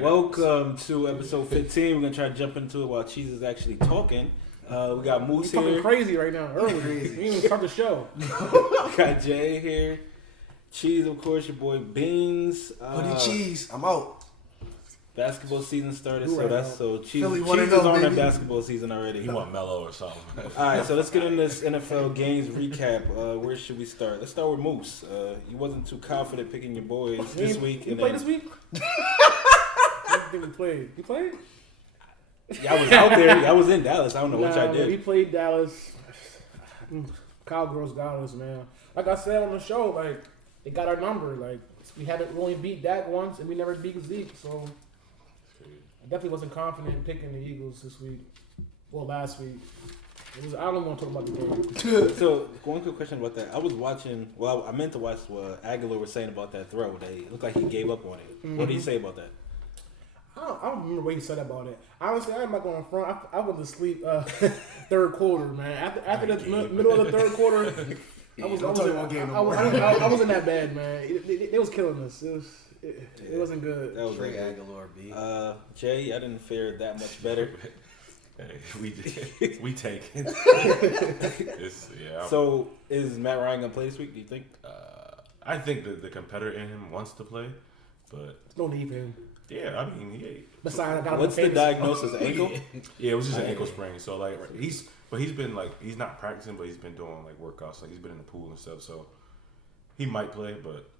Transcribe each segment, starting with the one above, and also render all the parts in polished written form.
Welcome to episode 15. We're gonna try to jump into it while Cheese is actually talking. We got Moose He's here. talking crazy right now. Early. We didn't even start the show. Got Jay here. Cheese, of course, your boy Beans. Hoodie Cheese, I'm out. Basketball season started, Who so right that's now? so Cheese Philly is 1-0, on that baby. basketball season already. He want Melo or something. All right, so let's get in this NFL games recap. Where should we start? Let's start with Moose. You wasn't too confident picking your boys this week. You played this week? I think we played. You played? Y'all was out there. Y'all was in Dallas. I don't know what y'all Man, did. we played Dallas. Cowgirls got us, man. Like I said on the show, like they got our number. Like we only beat Dak once, and we never beat Zeke. So I definitely wasn't confident in picking the Eagles this week. Well, last week. I don't want to talk about the game. So, one quick question about that. I was watching, well, I meant to watch what Aguilar was saying about that throw. It looked like he gave up on it. Mm-hmm. What did he say about that? I don't remember what he said about it. Honestly, I'm not going to front. I went to sleep third quarter, man. After the middle of the third quarter, I wasn't that bad, man. It was killing us. It wasn't good. That was Trey good. Aguilar, B. Jay, I didn't fare that much better. Hey, we take it. So, is Matt Ryan going to play this week, do you think? I think that the competitor in him wants to play, but No need for him. yeah, I mean, Besides, I got What's the diagnosis? Ankle? yeah, it was just an ankle sprain. So like he's been like he's not practicing, but he's been doing like workouts. Like he's been in the pool and stuff. So he might play, but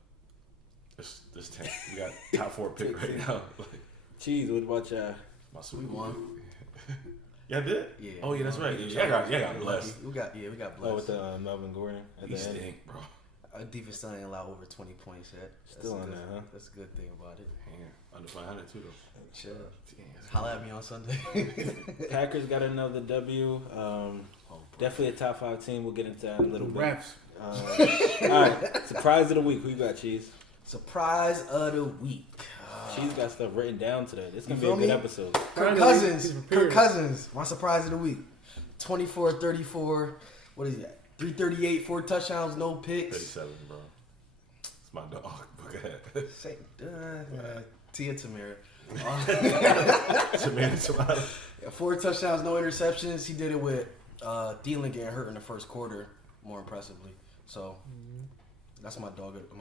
this 10. We got top 4 pick right now. Like, Cheese, what about y'all? my We won. Yeah, did? Yeah. Oh yeah, that's right. Yeah, got blessed. We got blessed. Oh, with Melvin Gordon at He the end? stink, bro. Our defense still ain't allowed over 20 points yet. Still on good, that, huh? That's a good thing about it. Yeah, under 500 too though. Chill. Holla at me on Sunday. Packers got another W. Definitely a top 5 team. We'll get into that in a little bit. Raps. All right, surprise of the week. Who you got, Cheese? Surprise of the week. She's got stuff written down today. This is going to You be a feel good me? episode. Kirk Cousins. My surprise of the week. 24-34. What is that? 338, 4 touchdowns, no picks. 37, bro. It's my dog. Look at that. Tia Tamira. Tomato. 4 touchdowns, no interceptions. He did it with Thielen getting hurt in the first quarter, more impressively. So that's my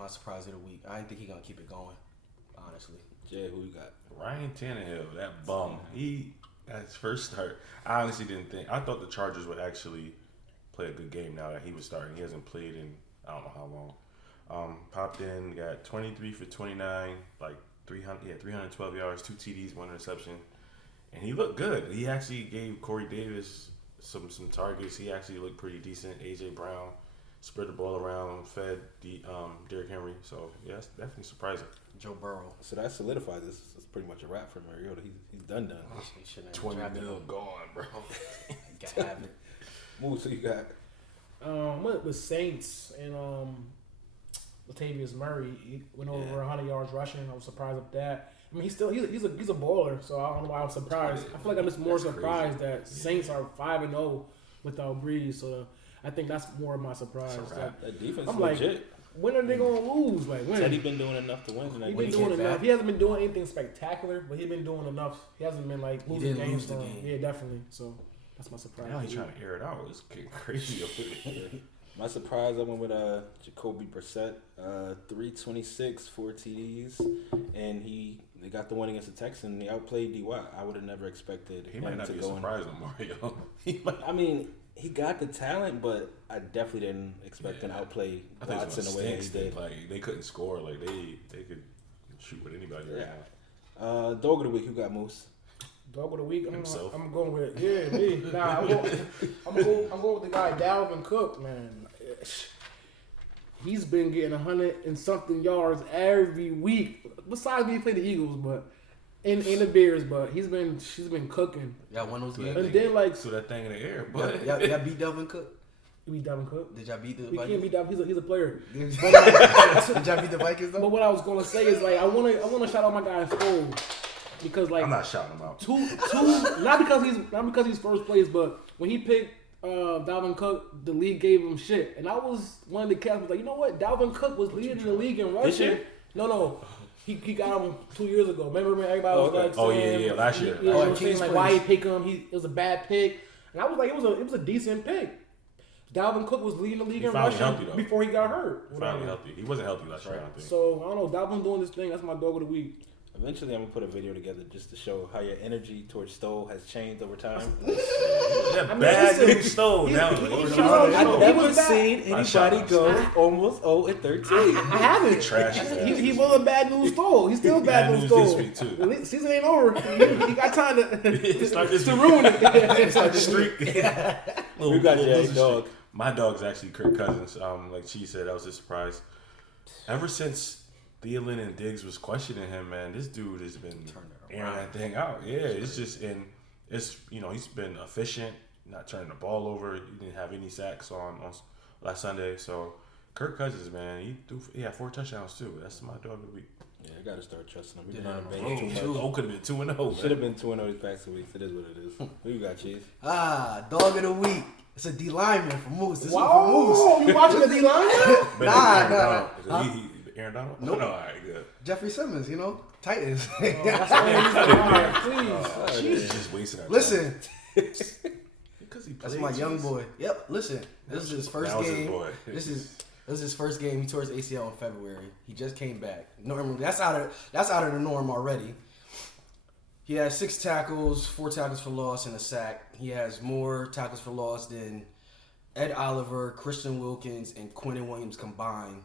surprise of the week. I didn't think he's gonna keep it going, honestly. Jay, who you got? Ryan Tannehill, that bum. At his first start, I honestly didn't think. I thought the Chargers would actually play a good game now that he was starting. He hasn't played in I don't know how long. Popped in, got 23 for 29, like 312 yards, 2 TDs, 1 interception, and he looked good. He actually gave Corey Davis some targets. He actually looked pretty decent. AJ Brown spread the ball around, fed Derrick Henry. So yeah, that's definitely surprising. Joe Burrow. So that solidifies this. It's pretty much a wrap for Mariota. He's done. He shouldn't have 20 drafted mil him. gone, bro. Got to have it. Moose, who you got? Went with Saints and Latavius Murray. He went over 100 yards rushing. I was surprised at that. I mean, he's a baller, so I don't know why I was surprised. I feel like I'm just more surprised that Saints are 5-0 without Breeze. So I think that's more of my surprise. That defense I'm is like, legit. when are they gonna lose? Like when? Said he been doing enough to win. He been doing enough. He hasn't been doing anything spectacular, but he been doing enough. He hasn't been like losing didn't games. lose the for him. game. Yeah, definitely. So that's my surprise. Now he's trying to air it out. It's getting crazy over here. My surprise, I went with Jacoby Brissett, 326, 4 TDs, and they got the win against the Texans. They outplayed D.Y. I would have never expected He him might not to be a go surprise no more, yo. I mean, he got the talent, but I definitely didn't expect him to outplay I think Watson it's the way he did. Like they couldn't score. Like they could shoot with anybody right now. Dog of the week, who got Moose? Dog of the week. Himself. I'm going with me. Nah, I'm going with the guy Dalvin Cook, man. He's been getting 100 and something yards every week. Besides when he played the Eagles, but in the Bears, but she's been cooking. Y'all won those games? And then like So that thing in the air, but Y'all beat Delvin Cook? you beat Dalvin Cook. Did y'all beat the We Vikings? can't beat Dalvin. He's a player. Did y'all beat the Vikings though? But what I was gonna say is like I wanna shout out my guy Foles because like I'm not shouting him out. two not because he's first place, but when he picked Dalvin Cook, the league gave him shit, and I was one of the cats was like, you know what? Dalvin Cook was leading the league in rushing. year? No. He got him 2 years ago. Remember when everybody was like, saying, last year. Yeah, Oh, was saying like why he pick him? It was a bad pick, and I was like, it was a decent pick. Dalvin Cook was leading the league in rushing before he got hurt. Finally healthy. He wasn't healthy last year, I think. So I don't know. Dalvin doing this thing. That's my dog of the week. Eventually, I'm gonna put a video together just to show how your energy towards Stoll has changed over time. Bad news Stoll now. I've never seen anybody go almost 0-13. I haven't. Trash. He was a bad news Stoll. He's still bad news this Stoll. week too. The season ain't over. He got time to ruin it. Start the streak. We got your dog. My dog's actually Kirk Cousins. Like she said, that was a surprise. Ever since Thielen and Diggs was questioning him, man, this dude has been airing that thing out. Yeah, it's just it's he's been efficient, not turning the ball over. He didn't have any sacks on last Sunday. So Kirk Cousins, man, he had 4 touchdowns too. That's my dog of the week. Yeah, I gotta start trusting him. We've been on the bench too much. Could have been 2-0. Should have been 2-0 these past 2 weeks. It is what it is. Who you got, Chief? Dog of the week. It's a D lineman for Moose. This Wow, one for Moose. you watching the D lineman? Nah. Aaron Donald? Nope. No, all right, good. Jeffrey Simmons, Titans. That's all please. He's just wasting our time. Listen, Because he that's played my young Jesus. boy. Yep, listen. This is his first That was his game. boy. This is his first game. He tore his ACL in February. He just came back. Normally, that's out of the norm already. He has 6 tackles, 4 tackles for loss, and a sack. He has more tackles for loss than Ed Oliver, Christian Wilkins, and Quentin Williams combined.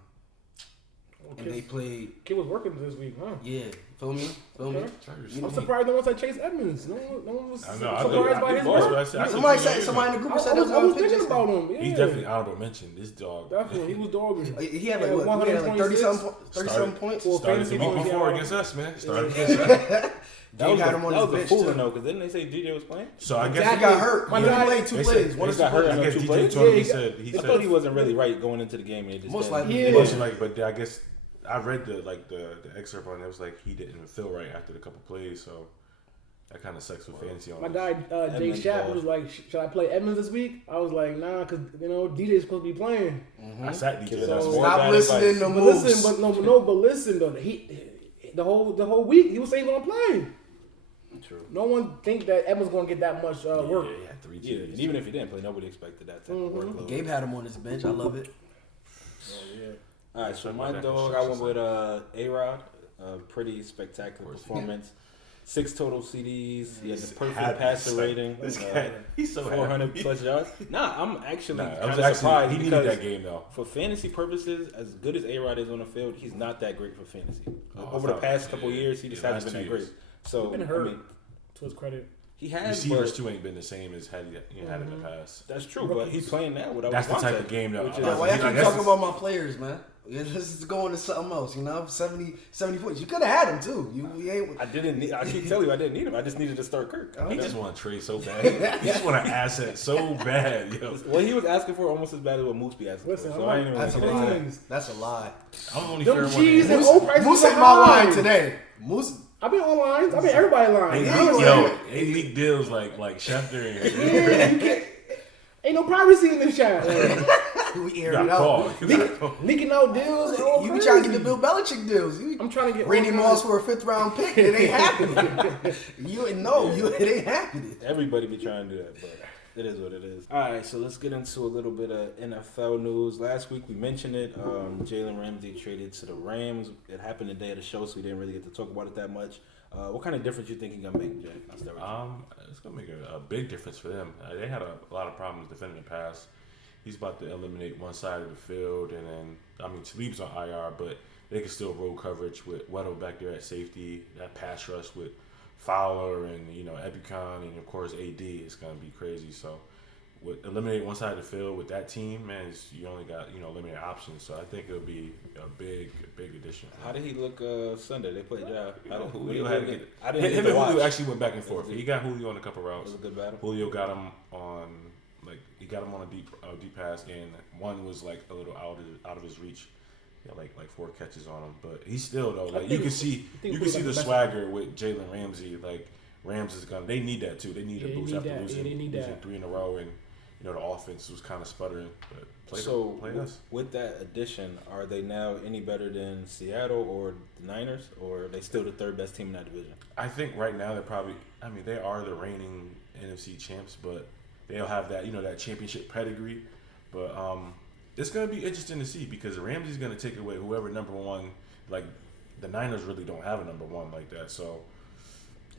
And they played. Kid was working this week, huh? Yeah, feel me? Okay. You I'm surprised no one said Chase Edmonds. No one was I surprised know. by his work. Somebody in the group said I was thinking about him. Yeah. He's definitely honorable mention. This dog. Definitely, he was dogging. He had like 30-something points. Well, Started the fantasy week points, before yeah. against us, man. Started against us. That was got him on that his was bench, a fooling too. though, because didn't they say DJ was playing? So I guess Dak got hurt. My He guy- played 2 They plays. said- One he of got hurt. I guess two DJ plays? told me Yeah, he I said thought he wasn't really right going into the game. And it just Most didn't- likely. Yeah. it wasn't like, but I guess I read the excerpt on it. It was like he didn't feel right after the couple plays, so that kind of sucks with fantasy on My this. guy Jay Edmonds Schapp ball. was like, "Should I play Edmonds this week?" I was like, "Nah, because DJ's supposed to be playing." I sat DJ. So- That's More Stop bad listening advice. to But Moose. listen, but listen though, the whole week he was saying he's gonna play. True. No one think that Edmonds gonna get that much work. Yeah, he had 3 Yeah, TDs. and even if he didn't play, nobody expected that type of workload. Gabe had him on his bench. I love it. All right, so my dog, I went with A-Rod. Pretty spectacular performance. 6 total CDs. He had the perfect Happy. passer Like, rating. This guy, he's so 400 happy. plus yards. Nah, I'm actually I kind was of actually surprised he needed because that game though. for fantasy purposes, as good as A-Rod is on the field, he's not that great for fantasy. Oh, Over I the thought- past couple yeah, years, he just hasn't last been that 2 great. years. So He's been hurt. I mean, To his credit, he has Receivers but too ain't been the same as had he had in the past. that's true, but he's playing now without. That's the type Devontae, of game that which I is- like. Why y'all Like, keep that's talking about my players, man? This is going to something else, 70 points. You could have had him too. You ain't. I didn't. I keep telling you, I didn't need him. I just needed to start Kirk. He just want to trade so bad. He just want an asset so bad, yo. What he was asking for almost as bad as what Moose be asking Listen, for. I'm So like, I ain't even That's a gonna get into lie. that. That's a lie. I'm only them fair one. cheese and Moose- old prices. Moose are ain't my line high. today. Moose. I've been on lines. I've been everybody lines. They leak deals like Schefter and Yeah, you can't. Ain't no privacy in this chat. We you air got it out. called. Leaking out deals. And all You be crazy. trying to get the Bill Belichick deals. I'm trying to get Randy all Moss kinds for a 5th round pick. It ain't happening. It ain't happening. Everybody be trying to do that, but it is what it is. All right, so let's get into a little bit of NFL news. Last week we mentioned it. Jalen Ramsey traded to the Rams. It happened the day of the show, so we didn't really get to talk about it that much. What kind of difference you think he gonna make, Jay? I'll start with you. It's gonna make a big difference for them. They had a lot of problems defending the pass. He's about to eliminate one side of the field, and then Talib's on IR, but they can still roll coverage with Weddle back there at safety. That pass rush with Fowler and Epicon and of course AD is gonna be crazy. So with eliminate one side of the field with that team, man, you only got limited options. So I think it'll be a big addition. How did he look Sunday? They played Jive. Julio had to get. I didn't Him get and to Julio watch. actually went back and forth. He got Julio on a couple It routes. was a good battle. Julio got him on he got him on a deep pass, and one was like a little out of his reach. He had like 4 catches on him, but he's still though. Like you can see the swagger with Jalen Ramsey. Like Rams is gonna. They need that too. They need a boost after losing 3 in a row, and the offense was kind of sputtering. But play us. With that addition, are they now any better than Seattle or the Niners, or are they still the third best team in that division? I think right now they're probably. I mean, they are the reigning NFC champs, but they'll have that that championship pedigree. But it's gonna be interesting to see because Ramsey's gonna take away whoever number one. Like the Niners really don't have a number one like that, so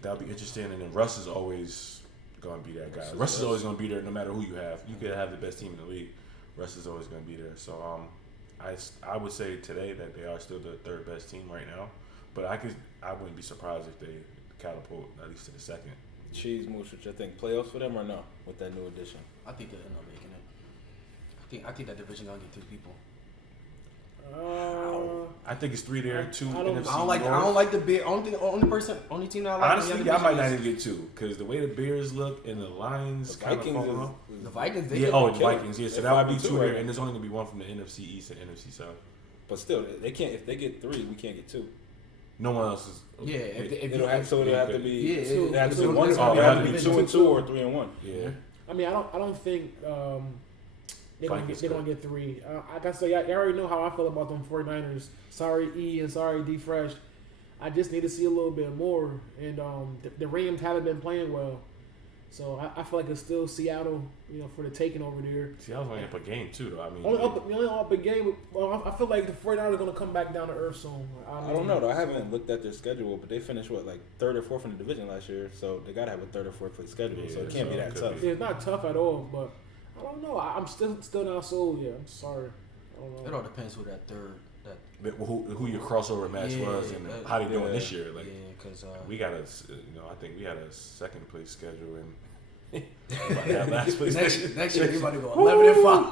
that'll be interesting. And then Russ is always gonna be that guy. Russ is always gonna be there no matter who you have. You could have the best team in the league. Russ is always gonna be there. So I would say today that they are still the third best team right now. But I wouldn't be surprised if they catapult at least to the second. Cheese Moose, which I think playoffs for them or no with that new addition? I think they'll end up making it. I think that division gonna get 2 people. I think it's 3 there, 2 NFC. I don't like the Bears. Only team that I like. Honestly, I might not even get 2 because the way the Bears look and the Lions The kind of Vikings fall off. The Vikings. Yeah, the Vikings. Yeah, so They that would be 5-2 2 right there, now. and there's only gonna be one from the NFC East and NFC South. But still, they can't. If they get 3, we can't get 2. No one else is. Yeah, It'll have to be. Yeah, It has to be so one. it's It gonna has to be be division 2-2 or 3-1. Yeah. I mean, I don't think they're Vikings gonna get 3. Like I said, you already know how I feel about them 49ers. Sorry E and sorry D Fresh. I just need to see a little bit more. And the Rams haven't been playing well, so I feel like it's still Seattle, for the taking over there. Seattle's only up a game too, though. I mean, Only up a game. Well, I feel like the 49ers are gonna come back down to earth soon. I don't know though. I haven't looked at their schedule, but they finished like 3rd or 4th in the division last year, so they gotta have a 3rd or 4th place schedule. So it can't be that tough. It's not tough at all, but I don't know. I'm still not sold yet. I'm sorry. I don't know. It all depends who that third. who your crossover match was and how they doing this year. Like, because we got I think we had a 2nd place schedule and last place. next year everybody go 11-5.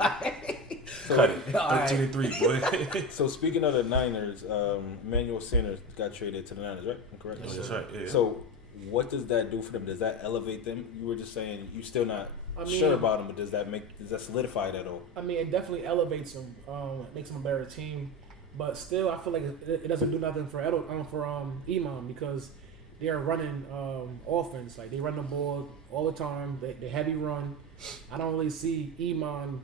Cut it, 13-3, boy. So speaking of the Niners, Emmanuel Sanders got traded to the Niners, right? I'm correct. That's right. Yeah. So what does that do for them? Does that elevate them? You were just saying you're still not I sure about them, but does that solidify that all? I mean, it definitely elevates them, makes them a better team. But still, I feel like it doesn't do nothing for Iman because they are running offense. Like they run the ball all the time. They heavy run. I don't really see Iman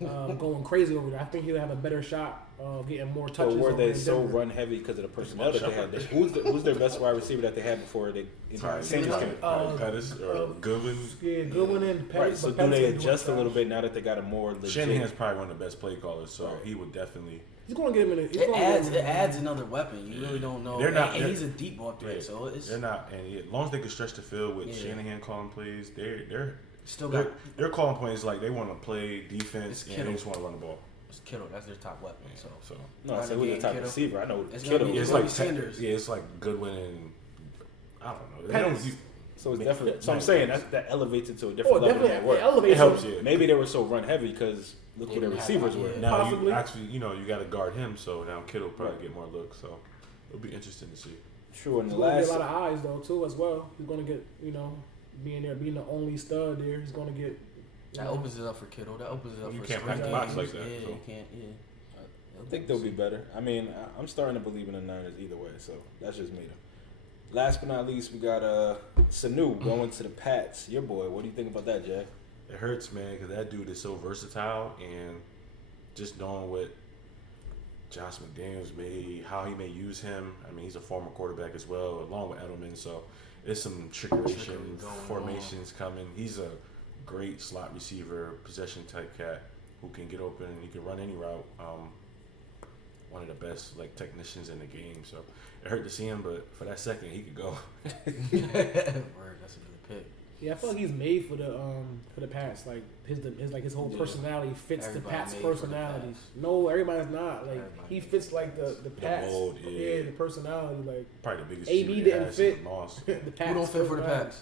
going crazy over there. I think he'll have a better shot of getting more touches. So were they in so Denver. run heavy because of the personnel that they had? Who's their best wide receiver that they had before they Sanders came? Pettis or Goodwin. Yeah, Goodwin and Pettis. Right. So do they adjust a little bit now that they got a more legit? Shanahan's probably one of the best play callers, so he would definitely. He's going to get him in. It adds another weapon. You really don't know. They're not. And he's a deep ball threat, Right. so it's They're not, and as long as they can stretch the field with Yeah. Shanahan calling plays, they're still got. they're calling plays like they want to play defense It's and Kittle. they just want to run the ball. It's Kittle. That's their top weapon. So No, I Running said who's the game, top Kittle. receiver? I know It's Kittle. gonna be- It's Gonna like Sanders. Yeah, it's like Goodwin and I don't know. They Pettis. don't do- So it's Make- definitely. So I'm make- saying that elevates it to a different Oh, level. definitely. than they were. It elevates It helps, him. yeah. Maybe they were so run heavy because look They who their didn't have receivers that, were. yeah. Now Possibly. you actually, you got to guard him, so now Kittle will probably get more looks. So it'll be interesting to see. True. And He's the going to last. get a lot of eyes, though, too, as well. He's going to get, being the only stud there, he's going to get. that opens it up for Kittle. That opens it up You for can't screen pack the box games. like that, Yeah, so. you can't. Yeah. I think they'll be better. I mean, I'm starting to believe in the Niners either way, so that's just me. Though. Last but not least, we got Sanu going to the Pats. Your boy. What do you think about that, Jack? It hurts, man, because that dude is so versatile, and just knowing what Josh McDaniels how he may use him. I mean, he's a former quarterback as well, along with Edelman. So there's some trickery going formations coming. He's a great slot receiver, possession type cat who can get open. He can run any route. One of the best technicians in the game. So it hurt to see him, but for that second, he could go. Word, that's a good pick. Yeah, I feel like he's made for the Pats. Like his whole personality fits Everybody the Pats' made for the personality. Pats. No, everybody's not. Like Everybody he fits like the Pats. mold, yeah. The personality. Like Probably the biggest AB receiver didn't he has fit. since Moss. the Pats. Who don't fit for the personality. Pats?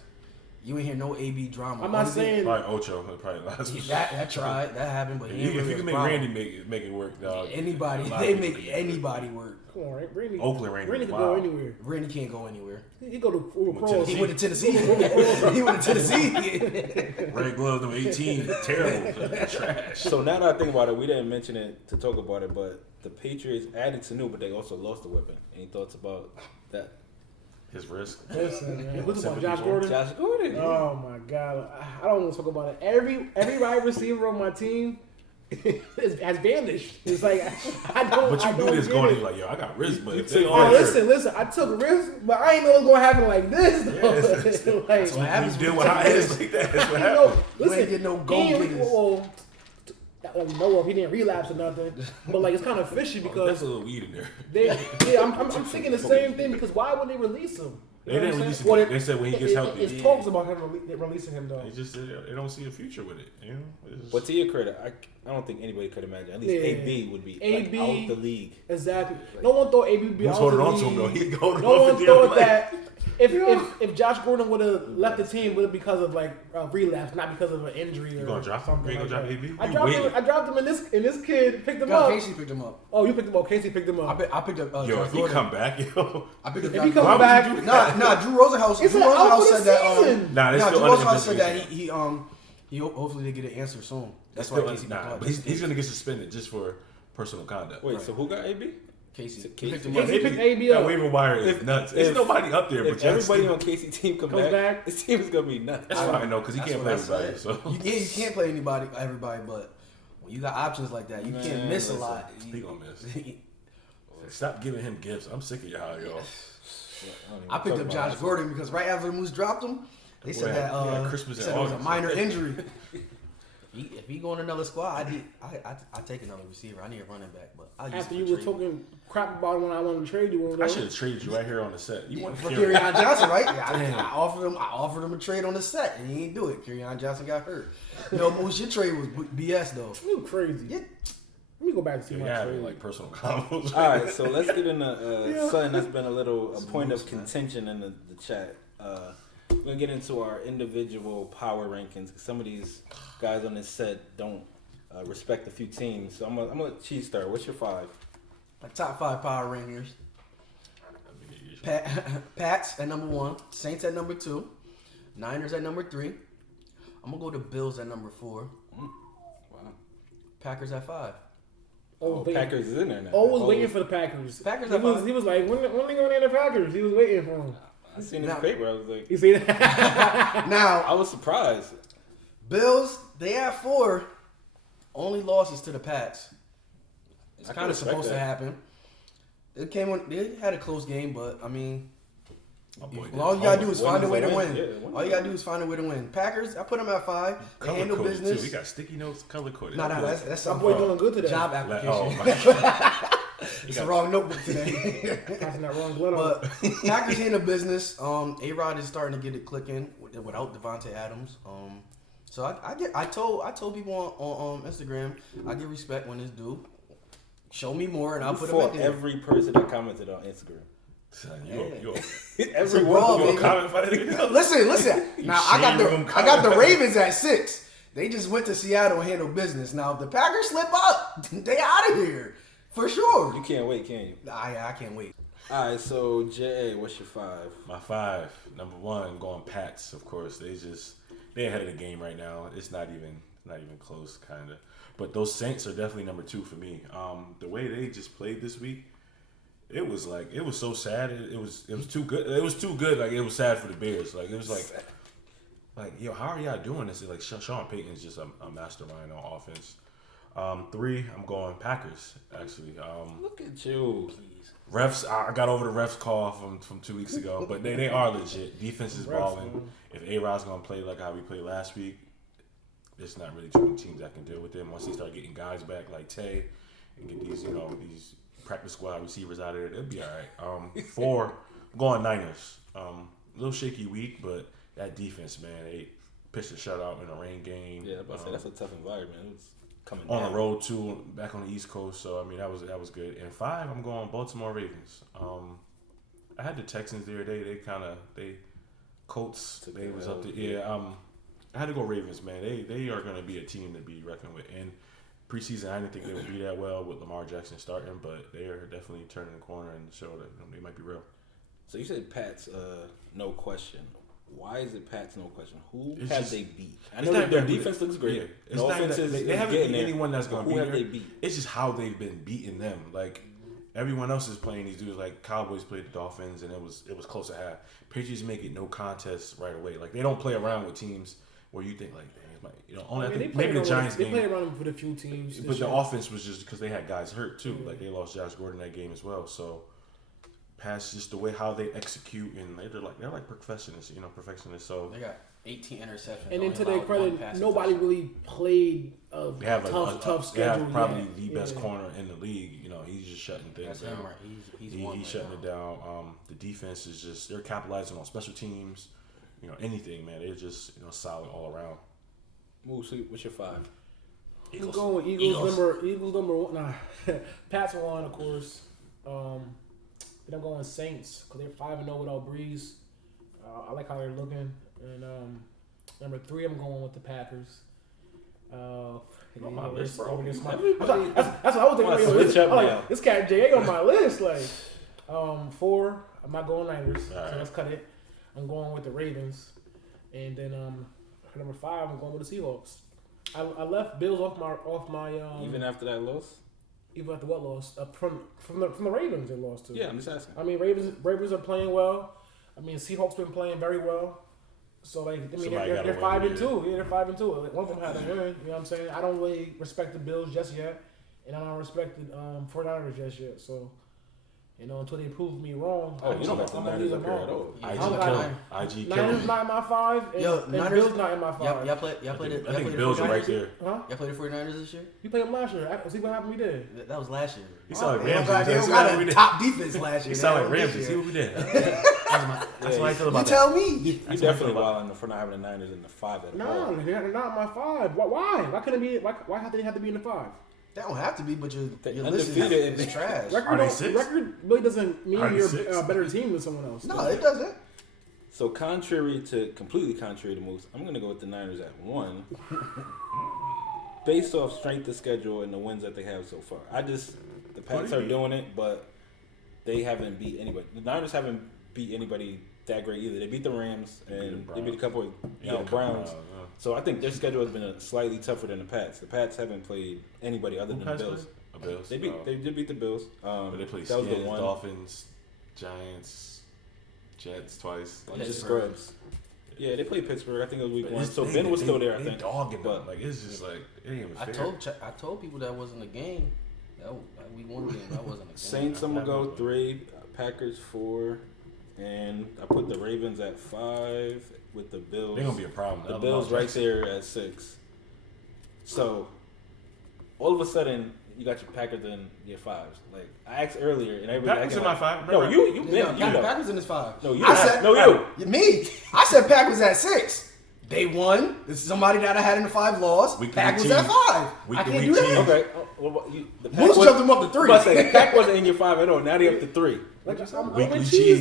You ain't hear no AB drama. I'm not Only thing- saying. Probably Ocho. Probably last. that tried. That happened, but he If you can make Randy make it work, dog. anybody, a lot they of make people- anybody work. Come on, Randy. Oakland Randy. Randy can Wow. go anywhere. Randy can't go anywhere. He go to Well, cross. He went to Tennessee. He went to Tennessee. Red glove number 18. Terrible. Trash. So now that I think about it, we didn't mention it to talk about it, but the Patriots added Sanu, but they also lost the weapon. Any thoughts about that? His wrist. Listen, man. What's about Josh 74? Gordon? Josh Gordon. Yeah. Oh my God, I don't want to talk about it. Every wide receiver on my team has vanished. It's like I don't. But you I knew don't this get going it. in like, yo, I got wrist, but You if took they all all that hurt, Listen. I took risks, but I ain't know it was gonna happen like this. Though. Yes. like, That's what happens you deal when with you high take heads risks. like that. That's what you happened. know, You listen, ain't get no he gold ain't- diggers. well, that we know of, he didn't relapse or nothing. But like, it's kind of fishy There's because a little weed in there. I'm thinking the same thing because why would they release him? They You know didn't what I'm release saying? him. They said when he gets healthy. It's talks about him releasing him though. They just said they don't see a future with it. You know. It's just- But to your credit, I don't think anybody could imagine. At least Yeah. AB would be AB like out the league. Exactly. No one thought AB would be Who's out holding the on to him though? league. He's holding No on one to thought him. that if Josh Gordon would have left the team, would have because of like a relapse, not because of an injury or You gonna drop him? something You ain't like gonna drop that. AB? I You dropped him. waiting. I dropped him, and this kid picked him No, up. Casey picked him up. Oh, you picked him up. Casey picked him up. I picked up Yo, Josh if he Gordon. come back, yo. I picked up If Josh he comes Why would back, you do that? Nah, Drew Rosenhaus. It's Drew an out Rosenhaus for the said that. season. Nah, they Nah, still Drew under Rosenhaus said that investigation. he hopefully they get an answer soon. That's Still why Casey picked him nah, up. but he's gonna get suspended just for personal conduct. Wait, so who got AB? Casey. Casey- Picked him Casey up. picked AB That up. waiver wire is If- nuts. if- There's nobody up there, but If everybody Jackson. on Casey team Comes comes back. back, this team is gonna be nuts. That's fine, though, because he That's can't what play I everybody. said. So You can't play everybody, but when you got options like that, you can't Man, miss a listen, lot. he gonna miss. Stop giving him gifts. I'm sick of y'all, yo. I picked up Josh Gordon because right after the Moose dropped him, they said that Christmas they in said it was a August. minor injury. If he go on another squad, I take another receiver. I need a running back, but I After you was talking crap about him when I wanted to trade you, I should have traded you right here on the set. You want for Kerryon. Kerryon Johnson, right? I offered him a trade on the set, and he didn't do it. Kerryon Johnson got hurt. No, Moose, your trade was BS though. You crazy. Yeah. Let me go back to see Yeah, my you're trade. having like personal combos. All right, so let's get into something that's been a point of contention in the chat. We're gonna get into our individual power rankings. Some of these guys on this set don't respect a few teams, so I'm gonna let Cheese start. What's your 5? My top 5 power rankers. Pats at number 1, Saints at number 2, Niners at number 3. I'm gonna go to Bills at number 4. Wow. Packers at 5. Oh, Packers is in there now. Always waiting for the Packers. Packers He at was, 5. he was like, when they gonna name the Packers? He was waiting for him. I seen his Now- paper. I was like, You see that? Now, I was surprised. Bills, they have 4 only losses to the Pats. It's I can kind of respect supposed to that. happen. They had a close game, but I mean, My boy did all you gotta his do is Win find a is way a to win. win. Yeah, win All is you a gotta do is find a way to win. Packers, I put them at 5. They color handle coded too. business. He got sticky notes, color coded. Nah, that's My something boy for doing good today. job Like, application. oh my It's the wrong notebook today. Passing that wrong blood But on. Packers handle business. A-Rod is starting to get it clicking without Devontae Adams. So I told people on Instagram I get respect when it's due. Show me more and I'll You put them in fought there. every person that commented on Instagram. Son, Yeah. Every brawl, one of them. baby. comment for that nigga. Listen. Now I got shame room the comment. Ravens at 6. They just went to Seattle and handled business. Now if the Packers slip up, they out of here for sure. You can't wait, can you? I can't wait. All right, so J.A., what's your 5? My 5, number 1, going Pats. Of course, they ahead of the game right now. It's not even close, kind of. But those Saints are definitely number 2 for me. The way they just played this week, it was so sad. It was too good. It was too good. Like it was sad for the Bears. Like it was like yo, how are y'all doing this? Like Sean Payton's just a mastermind on offense. 3, I'm going Packers actually. Look at you. Refs, I got over the refs call from 2 weeks ago, but they are legit. Defense is balling. If A-Rod's gonna play like how we played last week, there's not really too many teams that can deal with them. Once they start getting guys back like Tay and get these these practice squad receivers out of there, they'll be all right. 4, I'm going Niners. A little shaky week, but that defense, man, they pitched a shutout in a rain game. Yeah, I say that's a tough environment. It was coming On down. the road too, back on the East Coast. So I mean, that was good. And 5, I'm going Baltimore Ravens. I had the Texans there. They Colts. They was up there. Yeah. I had to go Ravens, man. They are going to be a team to be reckoned with. And preseason, I didn't think they would be that well with Lamar Jackson starting, but they are definitely turning the corner and show that they might be real. So you said Pats, no question. Why is it Pats, no question? Who It's have just- they beat? I it's know not that their that defense looks great. Yeah. It's The not offense that is they haven't getting beat there. anyone that's going to Who be have there. they beat? It's just how they've been beating them. Like everyone else is playing these dudes. Like Cowboys played the Dolphins, and it was close at half. Patriots make it no contest right away. Like they don't play around with teams where you think like, damn, it might, you know, only I think maybe the Giants game. They play around with a few teams, but the offense was just because they had guys hurt too. Yeah. Like they lost Josh Gordon that game as well. So past just the way how they execute, and they're like perfectionists, you know, perfectionists. So they got 18 interceptions. And then to their credit, nobody really played a tough schedule. They have probably the best corner in the league. You know, he's just shutting things down. He's shutting it down. The defense is just, they're capitalizing on special teams. You know, anything, man. They're just, you know, solid all around. Moose, what's your 5? Eagles. I'm going with Eagles number 1. Nah, Pats 1, of course. Then I'm going Saints because they're 5-0 without Breeze. I like how they're looking. And number 3, I'm going with the Packers. That's what I was thinking. This cat J on my list. Like 4, I'm not going Niners. So let's cut it. I'm going with the Ravens. And then number 5, I'm going with the Seahawks. I left Bills off my even after that loss. Even after what loss? From the Ravens, they lost to. Yeah, I'm just asking. I mean, Ravens are playing well. I mean, Seahawks been playing very well. So like, I mean, they're 5-2. Yeah, they're 5-2. Like, one of them had to win. You know what I'm saying? I don't really respect the Bills just yet, and I don't respect the 49ers just yet. So, you know, until they prove me wrong. Oh, you don't got the Niners up here at all. IG Niners not in my 5. And Bills not in my 5. Y'all played I think Bills are right there. Huh? Y'all played the 49ers this year? You played them last year. See what happened we did. That was last year. He sound like Ramsey. Ramsey. They got a top defense last year. He sound like Ramsey. See what we did. That's what I feel about that. You tell me. You definitely wilding for not having the Niners in the 5 at all. No, they're not in my 5. Why? Why couldn't it be? Why do they have to be in the 5? They don't have to be, but your list undefeated is trash. Record really doesn't mean you're a better team than someone else. No, it doesn't. So completely contrary to Moose, I'm going to go with the Niners at 1. Based off strength of schedule and the wins that they have so far. The Pats are doing it, but they haven't beat anybody. The Niners haven't beat anybody that great either. They beat the Rams and they beat a couple of Browns. So I think their schedule has been slightly tougher than the Pats. The Pats haven't played anybody other than the Bills. Bills. They did beat the Bills. But they played Skins, Dolphins, Giants, Jets twice. Just scrubs. Yeah, they played Pittsburgh. I think it was week 1. So Ben was still there, I think. Dogging them. Like, it's just like, it ain't even fair. I told people that wasn't a game. We won the game. That wasn't a game. Saints, I'm going to go 3. Packers 4. And I put the Ravens at 5 with the Bills. They're going to be a problem. The Bills right there at 6. So, all of a sudden, you got your Packers in your 5s. Like, I asked earlier, and everybody... Packers in my 5? No, you Packers in his 5. No, you I said, you. Me. I said Packers at 6. They won. This is somebody that I had in the 5 lost. Packers at 5. I can't do that. Okay. Moose jumped him up to 3. I say, the Pack wasn't in your 5 at all. Now they're up to 3. I'm with cheese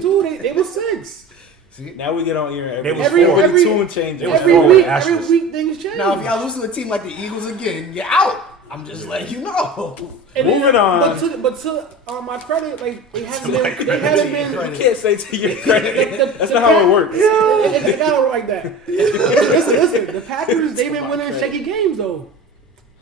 too. They were 6. See? Now we get on here. Every tune change. Every week things change. Now if y'all lose to a team like the Eagles again, you're out. I'm just letting you know. Moving on. But to my credit, like they haven't been. You can't say to your credit. That's not how it works. It gotta work like that. Listen. The Packers, they've been winning shaky games though.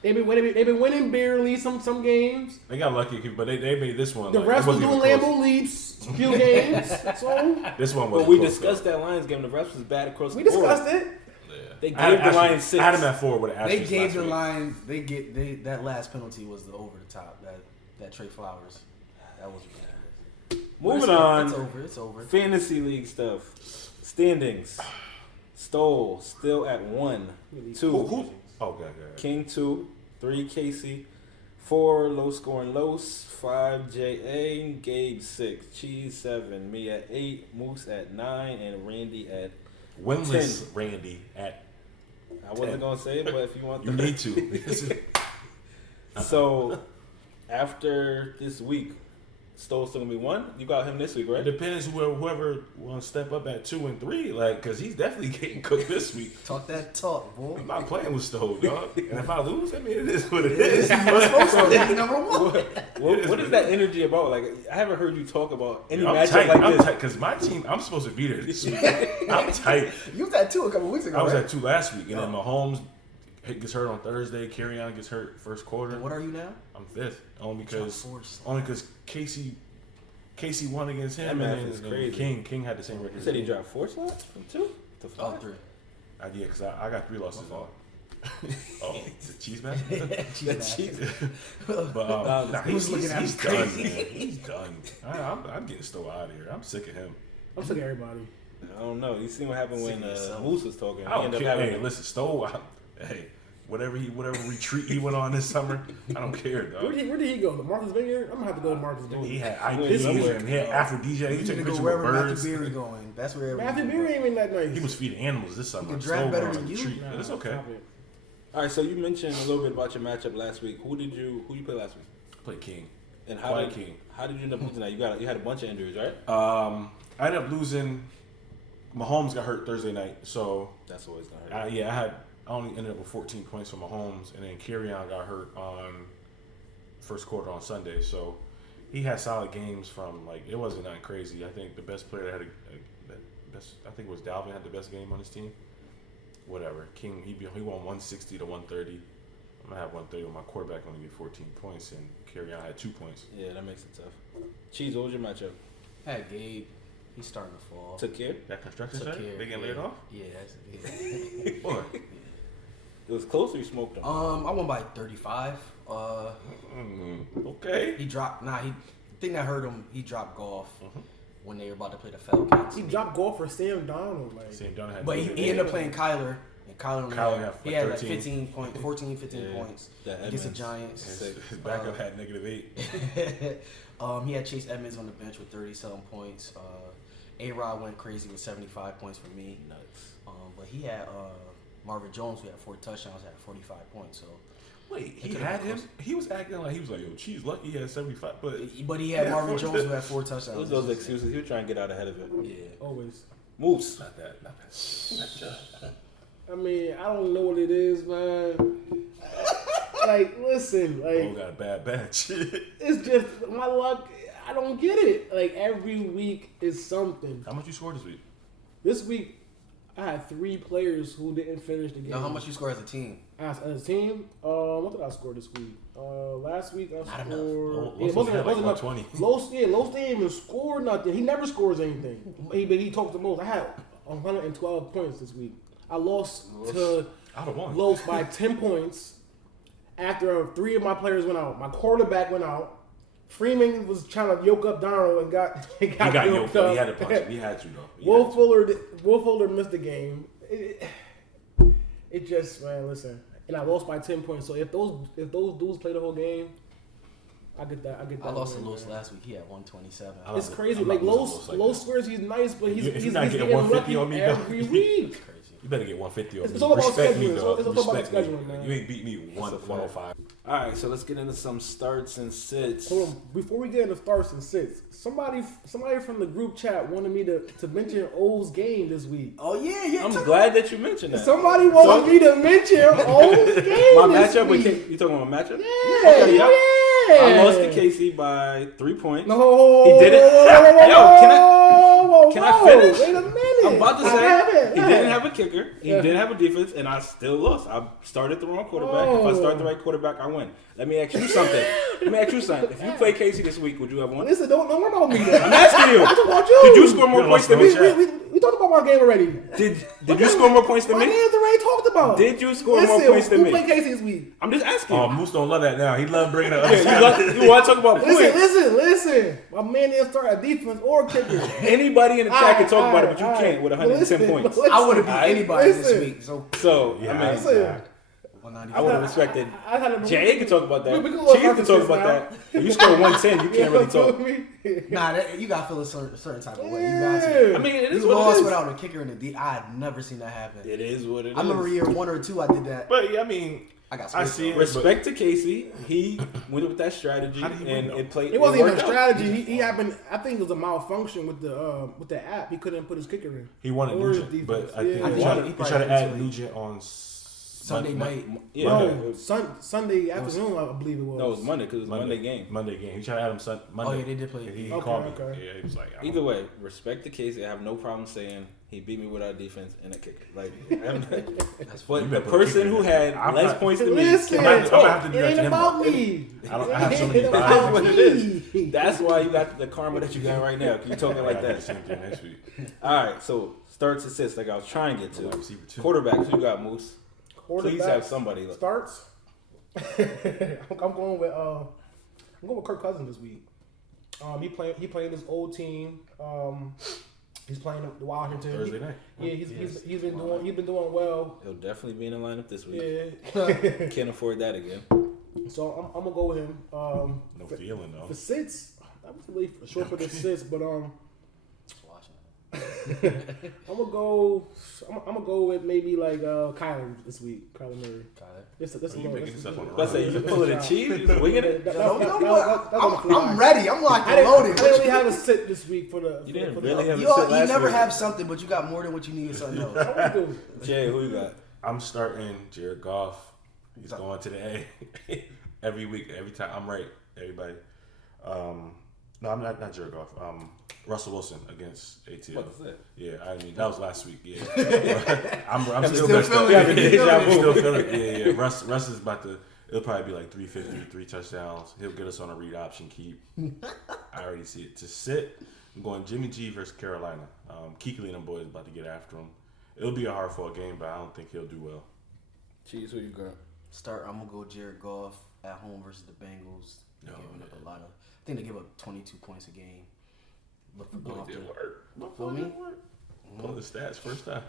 They've been winning barely some games. They got lucky, but they made this one. The refs was doing Lambeau leaps few games. So this one was. But we discussed that Lions game. The refs was bad across the board. We discussed it. They gave the Lions 6. I had them at 4 with an asterisk. They gave the Lions. That last penalty was the over the top. That Trey Flowers. That was ridiculous. Moving on. It's over. Fantasy league stuff. Standings. Stoll still at 1, 2. Who? Oh, God. King 2, 3 Casey, 4 low scoring Los, 5 JA, Gabe 6, Cheese 7, me at 8, Moose at 9, and Randy at Winless 10. Randy at. I wasn't gonna say it, but if you want, you need to. So after this week, Stoll's still gonna be 1. You got him this week, right? It depends whoever will step up at 2 and 3, like, cause he's definitely getting cooked this week. Talk that talk, boy. I'm not playing with Stoll, dog. And if I lose, I mean, it is what it is. What is that energy about? Like, I haven't heard you talk about any matchup tight. like I'm this. tight, cause my team, I'm supposed to beat it this week. I'm tight. You was at 2 a couple weeks ago. I was right? at 2 last week, and then Mahomes gets hurt on Thursday. Kerryon gets hurt first quarter. And what are you now? I'm 5th. Only because Casey won against him. That math and is crazy. King had the same record. You said he dropped 4 slots from 2 to 5. 3. Yeah, because I got 3 losses. Oh, it's a cheese man? Cheese. But Who's looking at he's him done, crazy? man. He's done. I'm getting Stowe out of here. I'm sick of him. I'm sick of everybody. I don't know. You seen what happened when yourself. Moose was talking? I He don't ended up care. having Hey, listen, Stowe. Hey, whatever retreat he went on this summer, I don't care, Where dog. did he go? The Marcus Vineyard? I'm gonna have to go to Marcus He Vineyard. had He went IPs somewhere. and he had aphrodisiac. He You took need to pictures go with wherever birds. Matthew Berry going. That's where Matthew Beer ain't even that nice. He was feeding animals this summer. can draft better went on than a you. retreat. Nah, It's okay. stop it. All right, so you mentioned a little bit about your matchup last week. Who you play last week? Play King. And Quiet did King. how did you end up losing that? You had a bunch of injuries, right? I ended up losing. Mahomes got hurt Thursday night, so That's always gonna hurt. I only ended up with 14 points for Mahomes, and then Kerryon got hurt on first quarter on Sunday. So he had solid games from it wasn't that crazy. I think the best player that had I think it was Dalvin had the best game on his team. Whatever, King he won 160 to 130. I'm gonna have 130 with my quarterback only get 14 points, and Kerryon had 2 points. Yeah, that makes it tough. Cheese, what was your matchup? Had Gabe. He's starting to fall. Took care. That construction Took site, care, they getting yeah. laid off. Yeah, that's Boy. It was close or you smoked them? I won by 35. Okay. He dropped. Thing that hurt him. He dropped golf when they were about to play the Falcons. He dropped goal for Sam Donald. Like, Same Dunn had But he ended up playing Kyler. And Kyler had he had like 13. 15 Yeah. points That against the Edmonds. Giants. His backup had -8. He had Chase Edmonds on the bench with 30-something points. A-Rod went crazy with 75 points for me. Nuts. But he had Marvin Jones, who had 4 touchdowns, had 45 points. So, Wait, he could've had been him? He was acting like he was like, yo, Cheese lucky he had 75, but but he had Yeah, Marvin 4 Jones, who had 4 touchdowns. Those those excuses. He was trying to get out ahead of it. Yeah. always. Moose. not that. I mean, I don't know what it is, man. Like, listen, Oh, like, got a bad batch. it's just my luck. I don't get it. Like, every week is something. How much you scored this week? This week, I had 3 players who didn't finish the game. Now, how much you score as a team? As a team, what did I score this week? Last week I Not enough. scored. It wasn't like 120. Los didn't even score nothing. He never scores anything. But he talked the most. I had 112 points this week. I lost to I'd have won. Los by 10 points after 3 of my players went out. My quarterback went out. Freeman was trying to yoke up Donald and got He got yoked up. He had to punch him. He had to, though. Wolf Fuller missed the game. It just, man, listen. And I lost by 10 points. So if those dudes play the whole game, I get that. I lost to win, Los man. last week. He had 127. It's crazy. I'm Like not losing Los like Los that. squares, he's nice, but he's If he's you're not getting getting 150 lucky on me, every dog. week. Crazy. You better get 150 on me. It's all about Respect me, scheduling. dog. It's all about Respect me. scheduling, man. You ain't beat me 105. All right, so let's get into some starts and sits. Hold on. Before we get into starts and sits, somebody from the group chat wanted me to mention O's game this week. Oh yeah. I'm glad that you mentioned that. Somebody wanted me to mention O's game My this matchup week. with you talking about my matchup? Yeah, Okay, yep. yeah. I lost to Casey by 3 points. No, He did it. Yo, can I whoa, finish? Wait a minute. I'm about to I say haven't. he Yeah. didn't have a kicker. He Yeah. didn't have a defense, and I still lost. I started the wrong quarterback. If I start the right quarterback, I win. Let me ask you something. If you play Casey this week, would you have won? Listen, don't worry about me. Then. I'm asking you. I'm talking about you. Did you score more You points than lost me? the We talked about my game already. Did you score more points than My me? game's already talked about. Did you score Listen, more points than who me? played Casey this week? I'm just asking. Oh, Moose don't love that now. He love bringing up. You want to talk about points? Listen. My man didn't start a defense or kicker. Anybody in the chat can talk about it, but you Alright, can't with 110 listen, points. listen. I would have beat Alright. anybody this Listen. week. So So, Yeah, I mean, Listen. 195. I would have respected. I had a- Jay can talk about that. We can go Cheese can start talk this about now. that. If you score 110, you can't really talk. Nah, you gotta feel a certain type of way. You got Yeah. to. I mean, it is You what it lost is. without a kicker in the D. I had never seen that happen. It is what it is. I remember year 1 or 2 I did that. But yeah, I mean, I got I switched see though. it. Respect to Casey. He went with that strategy, How did he and win, it played. It wasn't even a worked out. strategy. He happened. I think it was a malfunction with the app. He couldn't put his kicker in. he wanted Or his Nugent, but defense. I think Yeah. he He tried probably to add did. Nugent on Sunday night. Yeah, Monday. no, Sunday afternoon, I believe it was. it was Monday because it was a Monday game. Monday game. He tried to add him Monday. Oh yeah, they did play. And he Okay, called me. okay. Yeah, he was like, I don't- Either way, respect to Casey. I have no problem saying He beat me with our defense and a kicker. Like, You but the better put person kicker who in had there. less points than me Listen, cannot I'm talk. gonna have to do it that ain't to him. about though. me. I have so many It ain't That's about what it me. is. That's why you got the karma that you got right now. You talking like I got the that. same thing next week. All right, so starts assists like I was trying to get Wide to. receiver two. Quarterbacks, who you got, Moose? Please Quarterback have somebody. starts. I'm going with Kirk Cousins this week. He playing his old team. He's playing the Washington. Thursday night. Yeah, he's been doing well. He'll definitely be in the lineup this week. Yeah. Can't afford that again. So I'm gonna go with him. No feeling though. For sits, I was really short for the sits, but I'm gonna go with maybe like Kyler this week. Kyler Murray. This Are you making stuff on the Let's say you pulling a cheese, you just winging it. I'm ready. I'm locked I and loaded. didn't really have a sit this week for the. You didn't for really the, have a You sit last never week. have something, but you got more than what you need or something else. Jay, who you got? I'm starting Jared Goff. He's going to the A every week, every time. I'm right, everybody. No, I'm not Jared Goff. Russell Wilson against ATL. What's that? Yeah, I mean that was last week. Yeah, I'm still Still messed up. feeling Yeah, it. still feeling it. Yeah. Russ is about to. It'll probably be like 350, 3 touchdowns. He'll get us on a read option keep. I already see it. To sit, I'm going Jimmy G versus Carolina. Kuechly and them boys about to get after him. It'll be a hard fought game, but I don't think he'll do well. Cheese, who you got? I'm gonna go Jared Goff at home versus the Bengals. They're giving up a lot of. I think they give up 22 points a game. Look for Goff. It work. Feel me? One of the stats first time.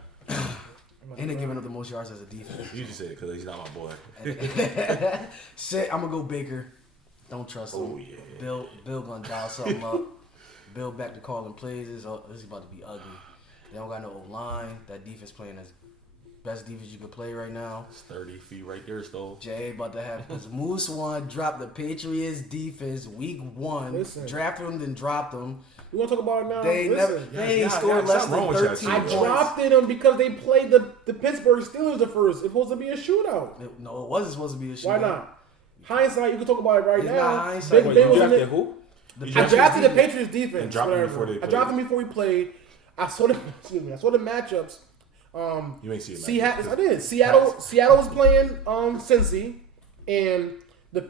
And they're giving up the most yards as a defense. You just say it because he's not my boy. Shit, I'm gonna go Baker. Don't trust him. Oh yeah. Bill gonna dial something up. Bill back to calling plays. This is about to be ugly. They don't got no O-line. That defense playing as best defense you could play right now. It's 30 feet right there, Stole. Jay about to have because Moose one dropped the Patriots defense week 1. Listen. Drafted them, then dropped them. You want to talk about it now? They Listen, ain't scored less something wrong than with y'all 13 I points. drafted them because they played the Pittsburgh Steelers the first. It's supposed to be a shootout. No, it wasn't supposed to be a shootout. Why not? Hindsight, you can talk about it right It's now. not hindsight. Big Wait, Ben you was in drafted it. who? I drafted the Patriots defense. And dropped them whatever. before they I played. dropped them before we played. I saw the matchups. You ain't see it. Seattle, I did. Seattle was playing Cincy, and the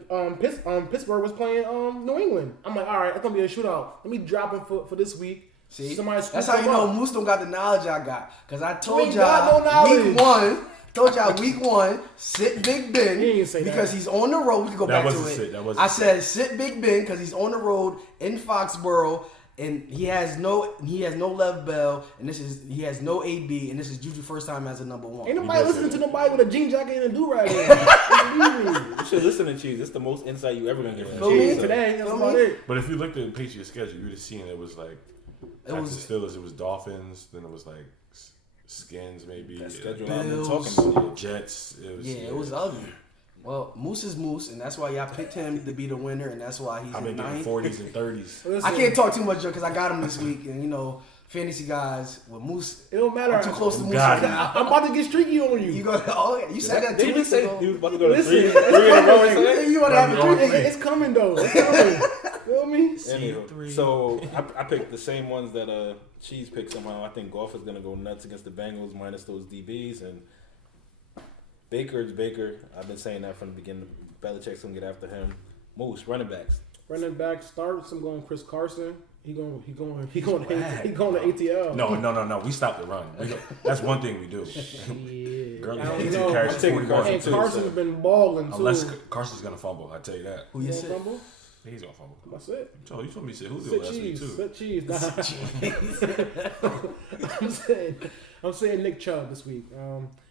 Pittsburgh was playing New England. I'm like, all right, it's gonna be a shootout. Let me drop them for this week. See, Somebody that's scoop how you them know up. Moose don't got the knowledge I got. Because I told ain't got no y'all knowledge. week one, sit Big Ben He didn't say that. because he's on the road. We can go That back to wasn't it. sit, that wasn't I said sit Big Ben because he's on the road in Foxborough. And he has no Lev Bell, and he has no AB, and this is Juju first time as a number 1. Ain't nobody does listening say to that. nobody with a jean jacket and a do-rag on. You should listen to Cheese. It's the most insight you ever gonna get from Feel me? Cheese. Today, that's Feel about me? it. But if you looked at the Patriots schedule, you would have seen it was like It was Steelers, it was Dolphins, then it was like Skins maybe. That yeah, schedule I've been Bills. talking about. yeah, Jets. it was ugly. Well, Moose is Moose, and that's why y'all picked him to be the winner, and that's why he's I've in been getting 9th. 40s and 30s. Listen, I can't talk too much because I got him this week, and fantasy guys with Moose. It don't matter. I'm too close to Moose. Got it. I'm about to get streaky on you. You go. Oh, yeah, you said that Did 2 he weeks say ago. he was about to go to Listen, three it's in a row or coming. something? You want to have a Probably drink? It's coming though. It's coming. Feel me? Anyway, so I picked the same ones that Cheese picked somehow. I think Goff is gonna go nuts against the Bengals minus those DBs, and Baker's Baker. I've been saying that from the beginning. Belichick's gonna get after him. Moose running backs. Running back starts. I'm going Chris Carson. He going to ATL. No. We stopped the run. That's one thing we do. Yeah. Girl, I don't he know. carries I'm taking 40 Carson And too, Carson's so- been balling too. Unless Carson's gonna fumble, I tell you that. Who you gonna said? fumble? He's gonna fumble. That's it. So you told me to say Julio Sit last week cheese. too. Sit cheese. I'm saying Nick Chubb this week.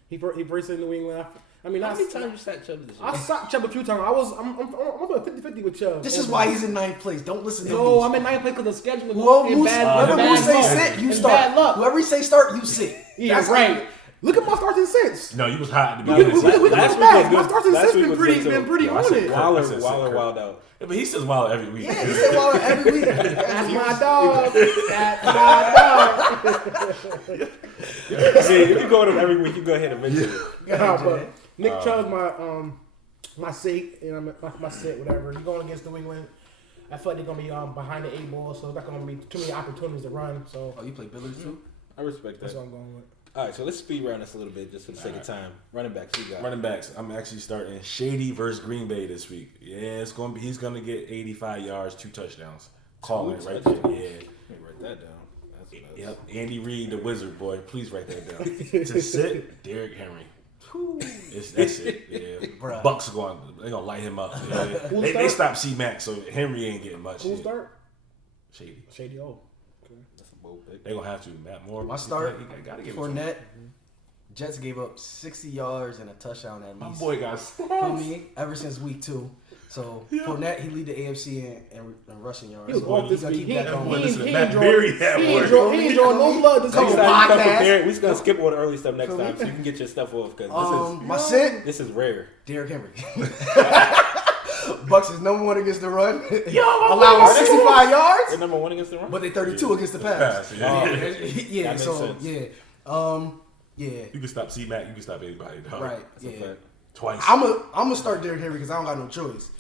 He versus New England. I mean, How many times you sacked Chubb this year? I sacked Chubb a few times. I'm about 50-50 with Chubb. This is why he's in 9th place. Don't listen to No, Moose. I'm in 9th place because the schedule is Whoever and Moose, bad, whoever bad Moose say luck. sit, you And start. bad luck. Whoever he say start, you sit. Yeah, That's right. Look at my starts and sits. No, you was hot at the We beginning. can look Last at week my was stats. good. My starts and Last sits week been was pretty good, too. on I said it. Kirk. I said Waller Kirk. wild out. Yeah, but he says wild every week. Yeah, he say Waller every week. That's my dog. That's my dog. See, if you go to him every week, you go ahead and mention it. Nah, but Nick Chubb's my sit, my sit, whatever. He's going against New England. I feel like they're gonna be behind the 8 ball, so there's not gonna be too many opportunities to run. So Oh, you play Billies too? I respect that. That's what I'm going with. All right, so let's speed round this a little bit just for the sake of time. Running backs, you got. Running backs. I'm actually starting Shady versus Green Bay this week. Yeah, he's gonna get 85 yards, 2 touchdowns. Calling it right there. Yeah. Let me write that down. That's Yep. Andy Reid, the wizard boy. Please write that down. To sit, Derrick Henry. That's it. Yeah. Bruh. Bucks are gonna light him up. Yeah. They stopped C-Mac, so Henry ain't getting much. Who start? Shady. Shady O. Okay. That's a bold pick. They gonna have to. Matt Moore. My start, gotta give it to him. Fournette. Jets gave up 60 yards and a touchdown at My least. boy got For stabbed. me, ever since week 2. So Fournette, he lead the AFC in rushing yards. He was So off this gotta week. keep that going. Listen, He Matt ain't Berry had he one. ain't drawing no blood this Come week. on, Next time you come podcast. prepared, we're just gonna skip all the early stuff next Feel time me? so you can get your stuff off because My sit, this is rare. Derrick Henry. Bucks is number 1 against the run. Yo, allowing 65 yards, They're number 1 against the run. but they 32 against the pass. Yeah. Yeah, That makes so sense. yeah, You can stop C-Mac. You can stop anybody. Dog. right, That's a yeah. fact. Twice. I'm gonna start Derrick Henry because I don't got no choice.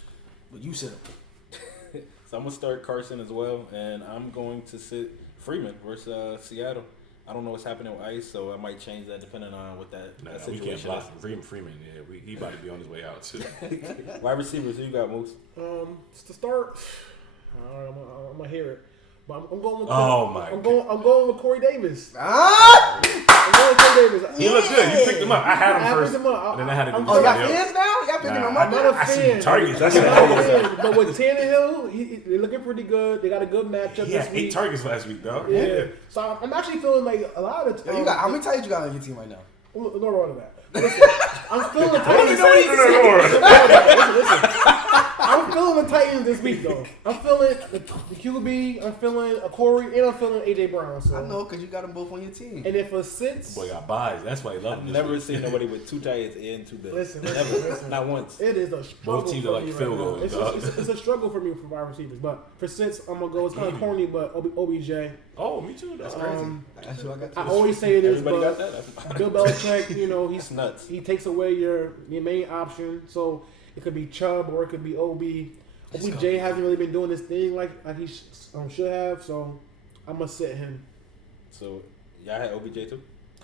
But you said So I'm gonna start Carson as well, and I'm going to sit Freeman versus Seattle. I don't know what's happening with Ice, so I might change that depending on what that we can't situation block is. Freeman. Yeah, he about to be on his way out too. Wide receivers, who you got, Moose? To start, all right, I'm gonna hear it, but I'm going with. Oh, my I'm going with Corey Davis. ah. I'm going with Corey Davis. He looked good. You picked him up. I had him I first. picked him up. And then I had to do Oh, y'all something else. fans now? Y'all picking him Nah, up? I'm not a I see fan. targets. That's I'm not a what fan. But with Tannehill, they're looking pretty good. They got a good matchup He had this 8 week. targets last week, dog. Yeah. So I'm actually feeling like a lot of the Yo, you got how many tight ends you got on your team right now? No more of that. Listen, I'm feeling the Titans. I'm feeling the Titans this week, though. I'm feeling the QB. I'm feeling a Corey, and I'm feeling AJ Brown. So I know because you got them both on your team. And if a sits, Boy got buys. That's why he loved I've him. never seen nobody with 2 Titans and 2 bills. Listen, Never. Not once. it is a struggle. Both teams for are like me field right now. goals, It's, dog. it's a struggle for me for wide receivers. But for sits, I'm gonna go. It's kind of corny, but OBJ. Oh, me too. That's Crazy. That's who I got. I always say it is, Everybody got but that? Bill Belichick, he's It's nuts. he takes away your main option. So it could be Chubb or it could be OB. OBJ hasn't really been doing this thing like he should have. So I'm gonna sit him. So, y'all had OBJ too?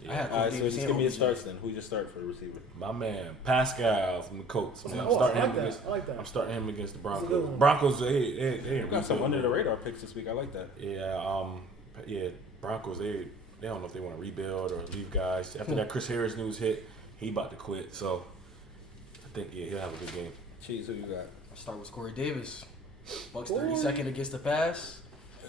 I had All right, so Davis just and give me a OBJ. starts then. Who you start for the receiver? My man Pascal from the Colts. Man, Oh, I like that. I like that. I'm starting him against the That's a good Broncos. one. Broncos, they Got some under the radar picks this week. I like that. Yeah, Broncos. They don't know if they want to rebuild or leave guys. After that Chris Harris news hit, he about to quit. So I think he'll have a good game. Cheese, who you got? Start with Corey Davis. Bucks 32nd against the pass.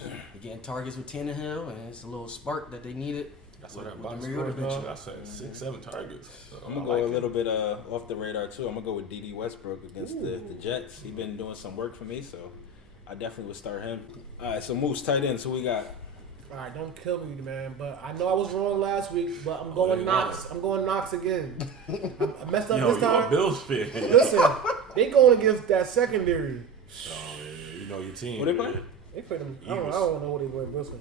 They're getting targets with Tannehill, and it's a little spark that they needed. I saw with that the box Mariota score. picture. I said 6-7 targets. So I'm gonna go a little bit off the radar too. I'm gonna go with D.D. Westbrook against the Jets. He's been doing some work for me, so I definitely would start him. All right, so Moose tight end. So we got. All right, don't kill me, man. But I know I was wrong last week, but I'm going you Knox. I'm going Knox again. I messed up Yo, this you a time. Bills fan? Listen, they going against that secondary. Oh, yeah, you know your team. What they man. playing? They played them. I Eagles. don't know what they playing. Listen,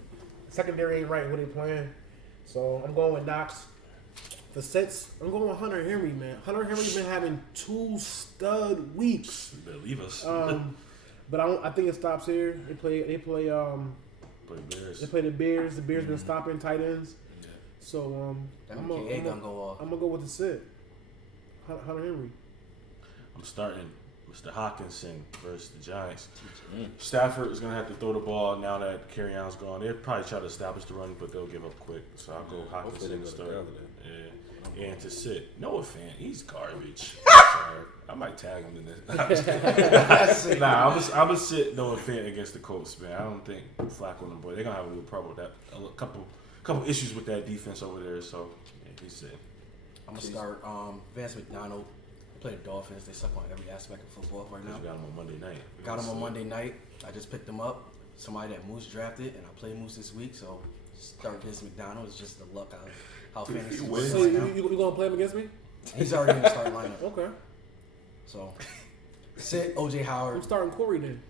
secondary ain't right. What they playing? So I'm going with Knox. The sets, I'm going with Hunter Henry, man. Hunter Henry's been having 2 stud weeks. You better leave us. But I think it stops here. They play Play Bears. the Bears. The Bears been stopping tight ends. Yeah. That So I'm MKA gonna go off. gonna go with the sit. Hunter Henry. I'm starting Mr. Hawkinson versus the Giants. Stafford is going to have to throw the ball now that Carrion's gone. They'll probably try to establish the run, but they'll give up quick. So I'll go Hopefully they Hawkinson go to start. together Yeah. And to sit. Noah Fant, he's garbage. Sorry. I might tag him in this. Nah, I'm gonna sit Noah Fant against the Colts, man. I don't think Flacco and them boy, they're going to have a little problem with that. A couple issues with that defense over there. So, yeah, he's it. I'm gonna start Vance McDonald. Play the Dolphins. They suck on every aspect of football right now. You got him on Monday night. Got him on Monday night. I just picked him up. Somebody that Moose drafted, and I play Moose this week. So start Vince McDonald. It's just the luck of how fantasy wins. works So right now. you gonna play him against me? He's already in the starting lineup. Okay. So sit OJ I'm Howard. starting Corey then.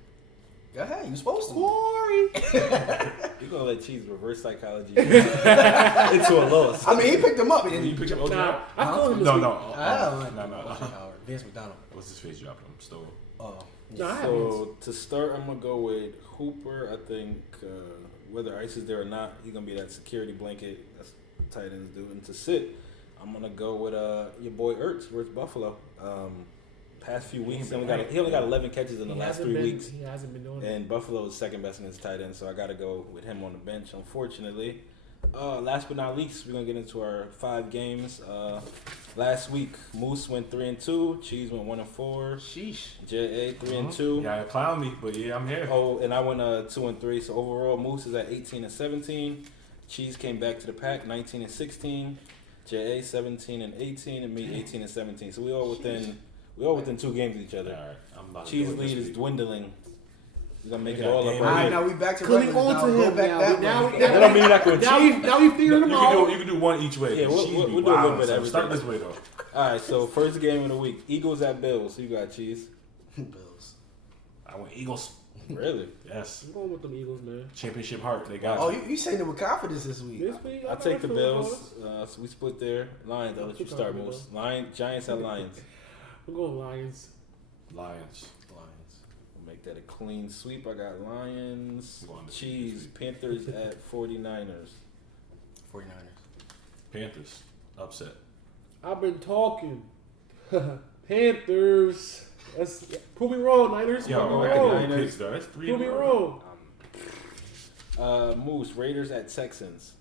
Go ahead. You supposed to. Corey. You're gonna let Cheese reverse psychology into a loss. I mean, he picked him up. And You picked up OJ? Nah, I feel him this No, week. no. OJ No. Howard. Vince McDonald. What's his face dropping him? Still. Oh. No, I So to start, I'm gonna go with Hooper. I think whether Ice is there or not, he's gonna be that security blanket. That's what tight ends do. And to sit, I'm gonna go with your boy Ertz versus Buffalo. Past few weeks, he only got 11 catches in the last 3 weeks. He hasn't been doing it. And Buffalo is second best against tight end, so I got to go with him on the bench, unfortunately. Last but not least, we're going to get into our 5 games. Last week, Moose went 3-2, Cheese went 1-4, Sheesh. J.A. 3-2. Yeah, clown me, but yeah, I'm here. Oh, and I went 2-3, so overall, Moose is at 18-17. Cheese came back to the pack, 19-16. J.A. 17-18, and me 18-17. So we all within 2 games of each other. All right, I'm about to Cheese do it this lead is week. dwindling. We're gonna make We it got all up game right All right, here. now we back to Coming regulars on to now. Go him back now. that Now way. That don't mean you're not going to cheat. Now we figured him out. You can do one each way. Yeah, we'll Cheese do a be little wild, bit of so everything. Start this way though. All right, so first game of the week, Eagles at Bills. Who you got, Cheese? Bills. I went Eagles. Really? Yes. I'm going with them Eagles, man. Championship heart. They got Oh, you. you saying it with confidence this week. This week, I'll got take the feeling Bills. So we split there. Lions, I'll let you start, Moose. Giants at Lions. I'm going Lions. Lions. We'll make that a clean sweep. I got Lions. Go on to Cheese. sweep. Panthers at 49ers. 49ers. Panthers. Upset. I've been talking. Panthers. That's prove me wrong, Niners. Yo, Prove me I wrong. got good picks though. That's 3 Prove in me a row. wrong. Moose. Raiders at Texans.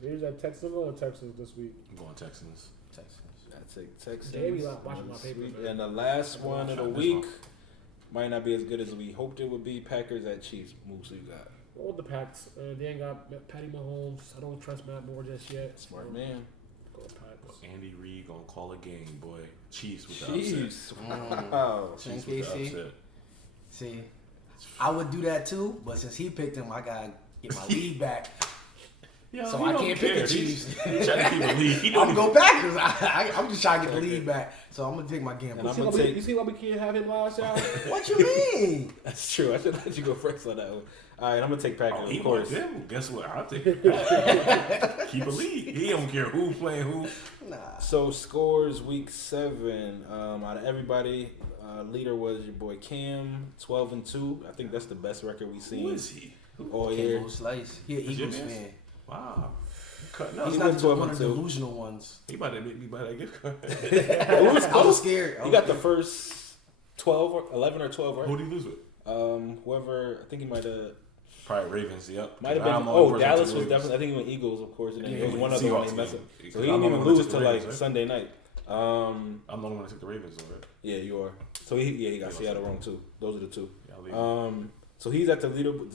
Here's that Texans or Texans this week. I'm going Texans. I take Texans. Jamie like watching my papers, man. And the last one of the Watch out, this week one. might not be as good as we hoped it would be. Packers at Chiefs. Moose, who you got? All the Packs. They ain't got Patty Mahomes. I don't trust Matt Moore just yet. Smart man. Go Packs. Andy Reid gonna call a game, boy. Chiefs with the upset. Chiefs. Wow. Chiefs Thank with the KC. upset. See, I would do that too, but since he picked him, I gotta get my lead back. Yo, So he I don't can't pick care. the Chiefs. He's trying to keep a lead. He I'm don't gonna go Packers. I'm just trying to get the lead back. So I'm gonna take my gamble. And I'm See gonna why we- take- you see why we can't have him last year? What you mean? That's true. I should let you go first on that one. All right, I'm gonna take Packers, Oh, of he course. wants them. Guess what? I'll take it. Keep a lead. He don't care who's playing who. Nah. So scores week 7. Out of everybody, leader was your boy Cam, 12-2. I think that's the best record we've seen Who is he? all year. Campbell Slice. He an Is your Eagles man? fan. Wow. Cutting up. He's He not went the one 12-2. of the delusional ones. He about to make me buy that gift card. It was I was close. scared. He got the first 12 or 11 or 12, right? Who did he lose with? Whoever, I think he might have Probably Ravens. Yep. have been. I'm the only Oh, person Dallas that was took Ravens. definitely. I think he went Eagles, of course, and then Yeah, there was he one went other one Seahawks he messed up. game. So he I'm didn't the even one that lose took the till like Ravens, right? Sunday night. I'm the only one that took the Ravens, though, right? Yeah, you are. So he got Yeah, Seattle wrong too. Those are the two. Yeah, I'll leave. So he's at the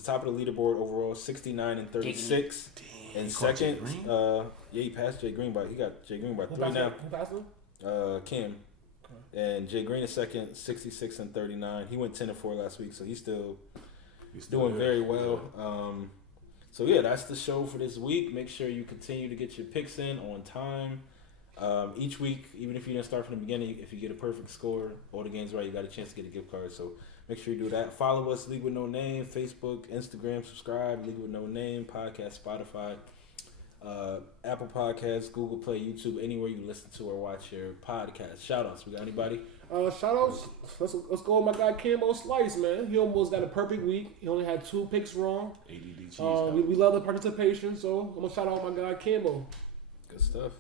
top of the leaderboard overall, 69-36. And he caught Jay second, Green? he passed Jay Green by. He got Jay Green by Who 3 passed now. him? Who passed him? Cam. And Jay Green is second, 66-39. He went 10-4 last week, so he's still He's still doing good. very well. So yeah, that's the show for this week. Make sure you continue to get your picks in on time. Each week, even if you didn't start from the beginning, if you get a perfect score, all the games right, you got a chance to get a gift card. So make sure you do that. Follow us, League with No Name, Facebook, Instagram, subscribe, League with No Name, podcast, Spotify, Apple Podcasts, Google Play, YouTube, anywhere you listen to or watch your podcast. Shout outs. We got anybody? Shout outs. Let's go with my guy Campbell Slice, man. He almost got a perfect week. He only had 2 picks wrong. ADD cheese. We love the participation, so I'm gonna shout out my guy Campbell. Good stuff.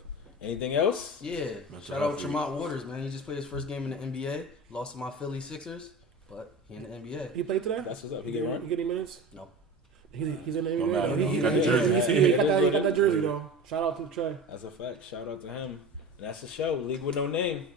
Anything else? Yeah. Mental Shout health out Tremont Waters, man. He just played his first game in the NBA. Lost to my Philly Sixers, but he in the NBA. He played today. That's what's up. He get run? He get any minutes? No. He's in the Don't NBA. matter. He He got the jersey. He got that jersey though. Shout out to Trey. That's a fact. Shout out to him. And that's the show. League with No Name.